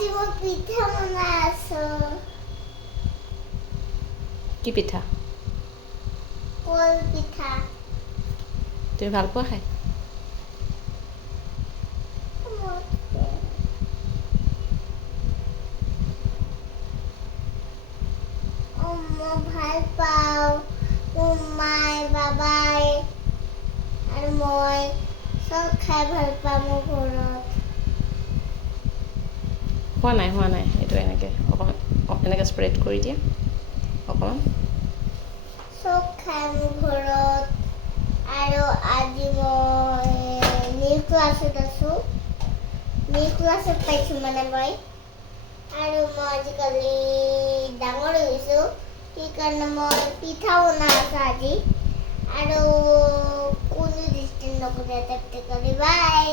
আজি মই পিঠা বনাই আছো কি পিঠা কল পিঠা তুমি ভাল পোৱা খাই মই ভাল পাওঁ মোৰ মাই বাবাই আৰু মই চব খাই ভাল পাওঁ মোৰ ঘৰত হোৱা নাই এইটো এনেকৈ অকণমান এনেকৈ স্প্ৰেড কৰি দিয়া অকণমান চব খাই মোৰ ঘৰত আৰু আজি মই নিউ ক্লাছত আছোঁ নিউ ক্লাছত পাইছোঁ মানে মই আৰু মই আজিকালি ডাঙৰ হৈছোঁ সেইকাৰণে মই পিঠা বনাই আছোঁ আজি আৰু কোনো ডিষ্টেঞ্চ নকৰে প্ৰেক্টিকেলি বাই